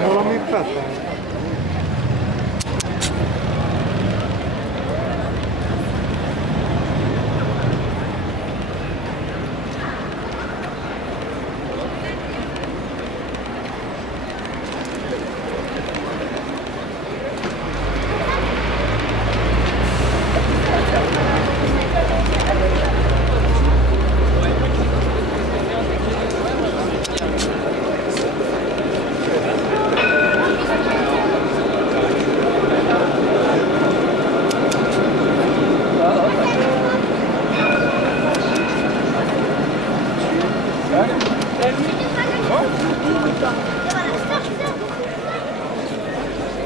Non l'ho mai fatta.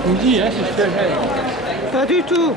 On dit, hein, c'est ce que j'ai. Pas du tout.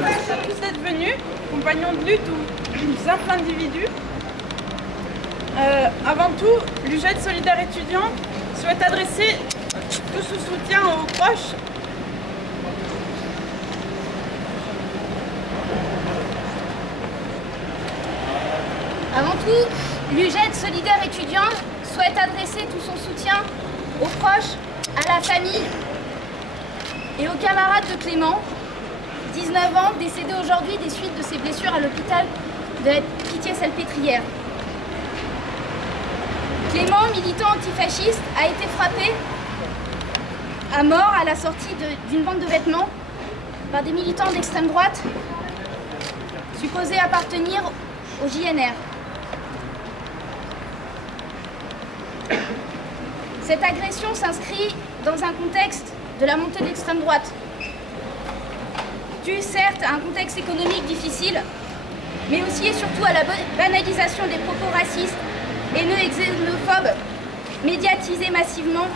Merci à tous d'être venus, compagnons de lutte ou simples individus. Avant tout, l'UJED Solidaire Étudiant souhaite adresser tout son soutien aux proches Avant tout, l'UJED Solidaire Étudiant souhaite adresser tout son soutien aux proches, à la famille et aux camarades de Clément 19 ans, décédé aujourd'hui des suites de ses blessures à l'hôpital de la Pitié-Salpêtrière. Clément, militant antifasciste, a été frappé à mort à la sortie d'une vente de vêtements par des militants d'extrême droite supposés appartenir au JNR. Cette agression s'inscrit dans un contexte de la montée de l'extrême droite, dû certes à un contexte économique difficile, mais aussi et surtout à la banalisation des propos racistes, haineux et xénophobes, médiatisés massivement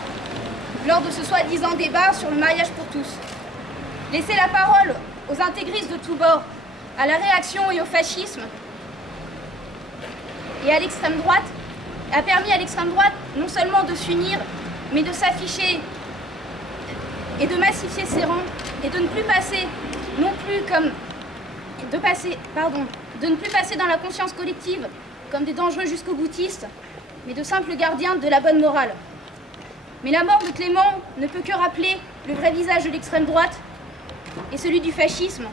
lors de ce soi-disant débat sur le mariage pour tous. Laisser la parole aux intégristes de tous bords, à la réaction et au fascisme et à l'extrême droite, a permis à l'extrême droite non seulement de s'unir, mais de s'afficher et de massifier ses rangs et de ne plus passer de ne plus passer dans la conscience collective comme des dangereux jusqu'au boutistes, mais de simples gardiens de la bonne morale. Mais la mort de Clément ne peut que rappeler le vrai visage de l'extrême droite et celui du fascisme,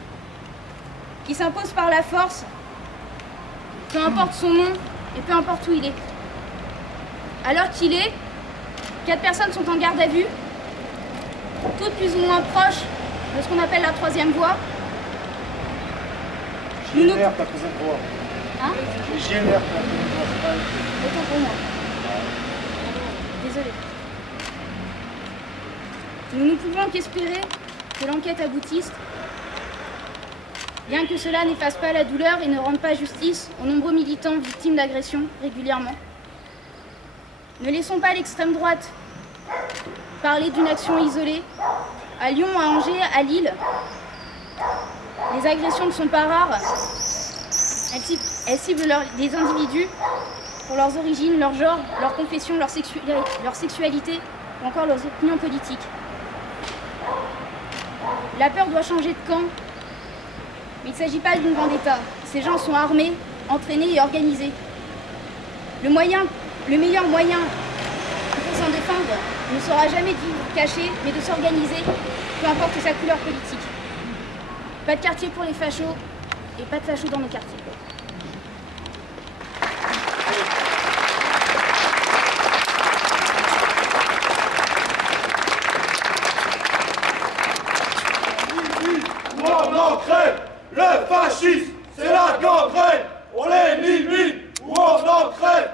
qui s'impose par la force, peu importe son nom et peu importe où il est. À l'heure qu'il est, 4 personnes sont en garde à vue, toutes plus ou moins proches de ce qu'on appelle la troisième voie. JNR, pas troisième voie. Hein? Les JNR, pas troisième voie, c'est pas... Autant pour moi. Désolée. Nous ne pouvons qu'espérer que l'enquête aboutisse, bien que cela n'efface pas la douleur et ne rende pas justice aux nombreux militants victimes d'agressions régulièrement. Ne laissons pas l'extrême droite parler d'une action isolée. À Lyon, à Angers, à Lille, les agressions ne sont pas rares. Elles ciblent des individus pour leurs origines, leur genre, leur confession, leur sexualité ou encore leurs opinions politiques. La peur doit changer de camp, mais il ne s'agit pas d'une vendetta. Ces gens sont armés, entraînés et organisés. Le meilleur moyen pour s'en défendre ne sera jamais de vivre caché, mais de s'organiser, peu importe sa couleur politique. Pas de quartier pour les fachos, et pas de fachos dans nos quartiers. Où on en crève, le fascisme, c'est la gangrène. On les limite, où on en crève.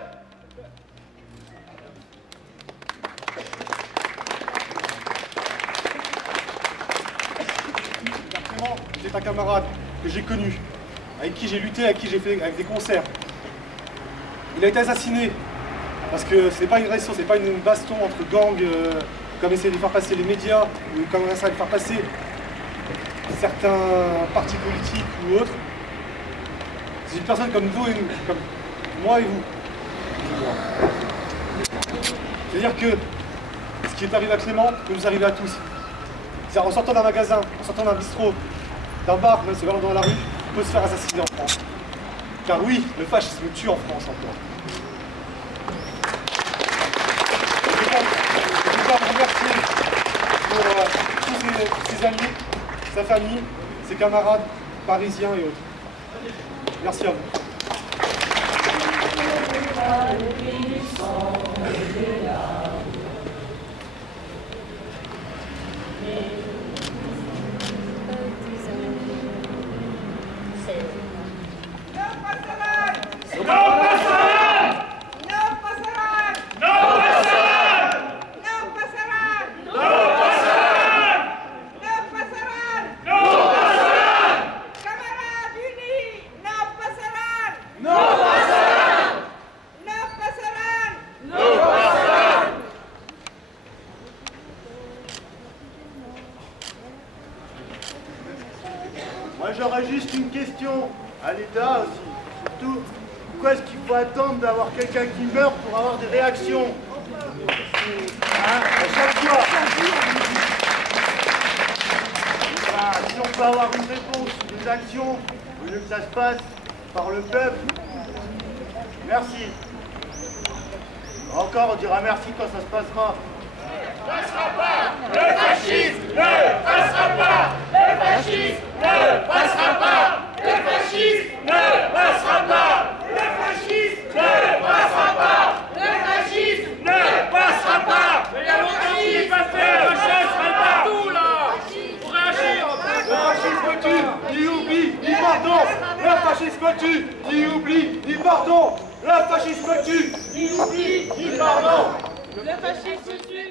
C'est un camarade que j'ai connu, avec qui j'ai lutté, avec qui j'ai fait avec des concerts. Il a été assassiné parce que c'est pas une agression, c'est pas une baston entre gangs comme essaient de faire passer les médias ou comme on essaie de faire passer certains partis politiques ou autres. C'est une personne comme vous et nous, comme moi et vous. C'est-à-dire que ce qui est arrivé à Clément peut nous arriver à tous. C'est-à-dire en sortant d'un magasin, en sortant d'un bistrot, d'un bar, même se baladant dans la rue, on peut se faire assassiner en France. Car oui, le fascisme tue en France encore. Je veux vous remercier pour tous ses amis, sa famille, ses camarades parisiens et autres. Merci à vous. Moi j'aurais juste une question à l'État aussi, surtout, pourquoi est-ce qu'il faut attendre d'avoir quelqu'un qui meurt pour avoir des réactions? Hein, à chaque fois. Voilà, si on peut avoir une réponse, des actions, au lieu que ça se passe par le peuple, merci. Encore on dira merci quand ça se passera. Ne passera pas, le fascisme ne passera pas, le fascisme ne fascisme tue, ni oubli, ni pardon. Le fascisme tue, ni oubli, ni pardon. Le fascisme tue.